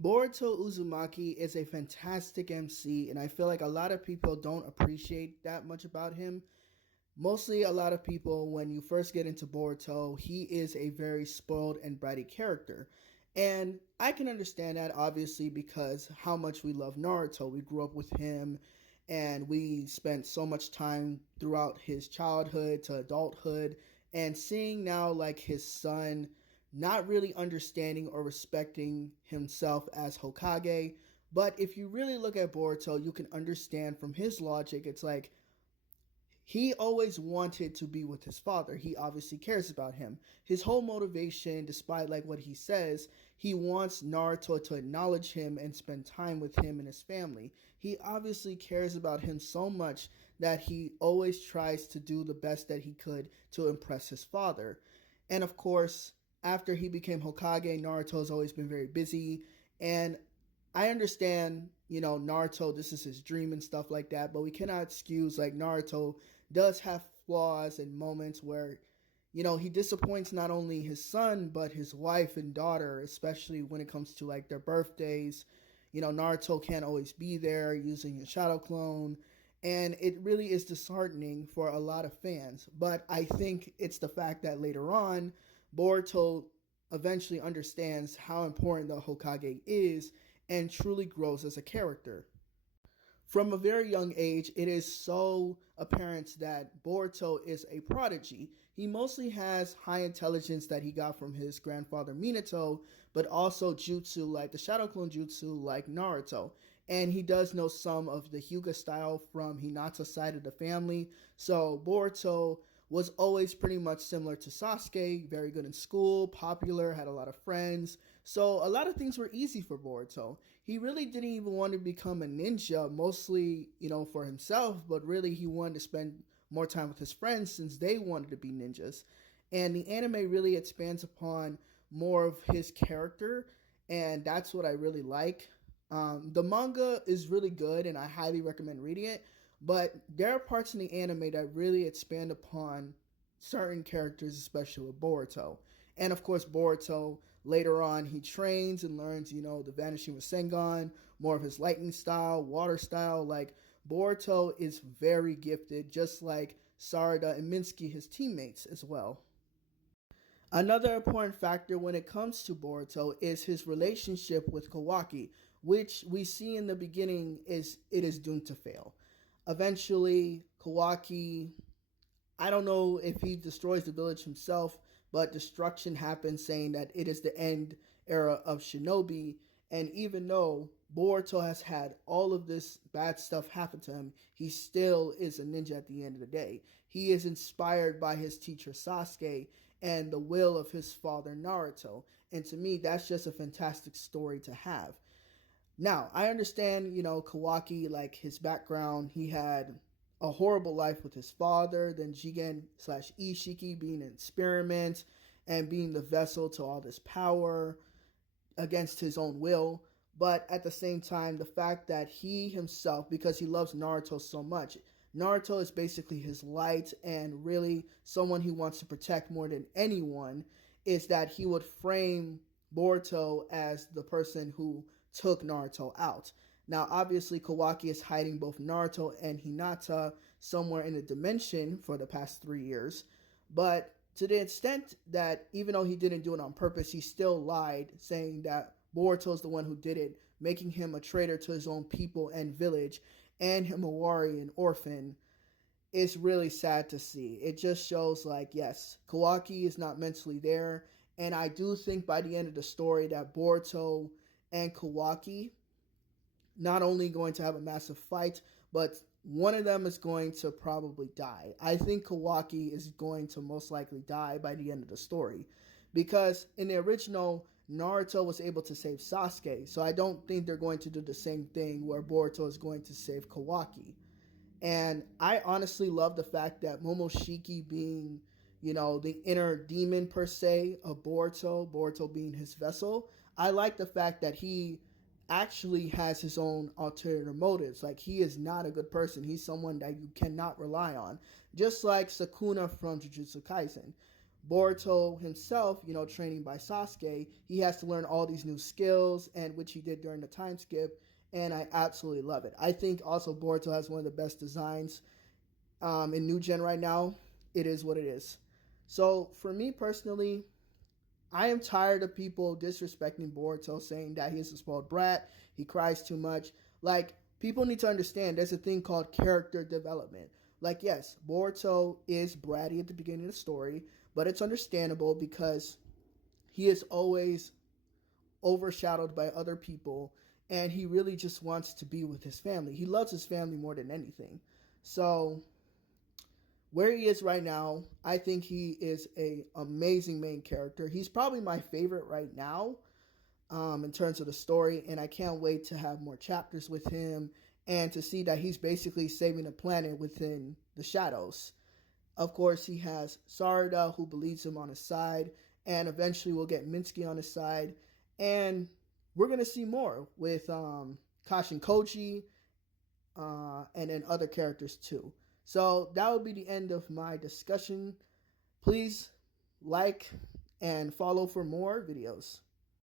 Boruto Uzumaki is a fantastic MC, and I feel like a lot of people don't appreciate that much about him. Mostly, a lot of people, when you first get into Boruto, he is a very spoiled and bratty character. And I can understand that, obviously, because how much we love Naruto. We grew up with him, and we spent so much time throughout his childhood to adulthood. And seeing now, like, his son not really understanding or respecting himself as Hokage. But if you really look at Boruto, you can understand from his logic, it's like he always wanted to be with his father. He obviously cares about him. His whole motivation, despite like what he says, he wants Naruto to acknowledge him and spend time with him and his family. He obviously cares about him so much that he always tries to do the best that he could to impress his father. And of course, after he became Hokage, Naruto has always been very busy. And I understand, Naruto, this is his dream and stuff like that, but we cannot excuse like Naruto does have flaws and moments where, he disappoints not only his son, but his wife and daughter, especially when it comes to like their birthdays. Naruto can't always be there using a shadow clone. And it really is disheartening for a lot of fans. But I think it's the fact that later on, Boruto eventually understands how important the Hokage is and truly grows as a character. From a very young age, it is so apparent that Boruto is a prodigy. He mostly has high intelligence that he got from his grandfather Minato, but also jutsu like the Shadow Clone Jutsu like Naruto. And he does know some of the Hyuga style from Hinata's side of the family. So Boruto was always pretty much similar to Sasuke, very good in school, popular, had a lot of friends. So a lot of things were easy for Boruto. He really didn't even want to become a ninja, mostly, for himself, but really he wanted to spend more time with his friends since they wanted to be ninjas. And the anime really expands upon more of his character, and that's what I really like. The manga is really good, and I highly recommend reading it. But there are parts in the anime that really expand upon certain characters, especially with Boruto. And of course, Boruto, later on, he trains and learns, the Vanishing Rasengan, more of his lightning style, water style. Like, Boruto is very gifted, just like Sarada and Minsky, his teammates, as well. Another important factor when it comes to Boruto is his relationship with Kawaki, which we see in the beginning is doomed to fail. Eventually, Kawaki, I don't know if he destroys the village himself, but destruction happens, saying that it is the end era of Shinobi. And even though Boruto has had all of this bad stuff happen to him, he still is a ninja at the end of the day. He is inspired by his teacher Sasuke and the will of his father Naruto. And to me, that's just a fantastic story to have. Now, I understand, Kawaki, like his background, he had a horrible life with his father, then Jigen/Ishiki being an experiment and being the vessel to all this power against his own will. But at the same time, the fact that he himself, because he loves Naruto so much, Naruto is basically his light and really someone he wants to protect more than anyone, is that he would frame Boruto as the person who took Naruto out. Now, obviously, Kawaki is hiding both Naruto and Hinata somewhere in a dimension for the past 3 years. But to the extent that even though he didn't do it on purpose, he still lied, saying that Boruto is the one who did it, making him a traitor to his own people and village, and Himawari, an orphan. It's really sad to see. It just shows, like, yes, Kawaki is not mentally there. And I do think by the end of the story that Boruto and Kawaki not only going to have a massive fight, but one of them is going to probably die. I think Kawaki is going to most likely die by the end of the story. Because in the original, Naruto was able to save Sasuke. So I don't think they're going to do the same thing where Boruto is going to save Kawaki. And I honestly love the fact that Momoshiki being, the inner demon per se of Boruto being his vessel, I like the fact that he actually has his own ulterior motives. Like, he is not a good person. He's someone that you cannot rely on. Just like Sukuna from Jujutsu Kaisen. Boruto himself, training by Sasuke, he has to learn all these new skills, and which he did during the time skip, and I absolutely love it. I think also Boruto has one of the best designs in New Gen right now. It is what it is. So for me personally, I am tired of people disrespecting Boruto, saying that he's a spoiled brat, he cries too much. Like, people need to understand there's a thing called character development. Like, yes, Boruto is bratty at the beginning of the story, but it's understandable because he is always overshadowed by other people, and he really just wants to be with his family. He loves his family more than anything. So where he is right now, I think he is a amazing main character. He's probably my favorite right now in terms of the story, and I can't wait to have more chapters with him and to see that he's basically saving the planet within the shadows. Of course, he has Sarada, who believes him on his side, and eventually we'll get Minsky on his side, and we're gonna see more with Kashin Koji, and then other characters too. So that would be the end of my discussion. Please like and follow for more videos.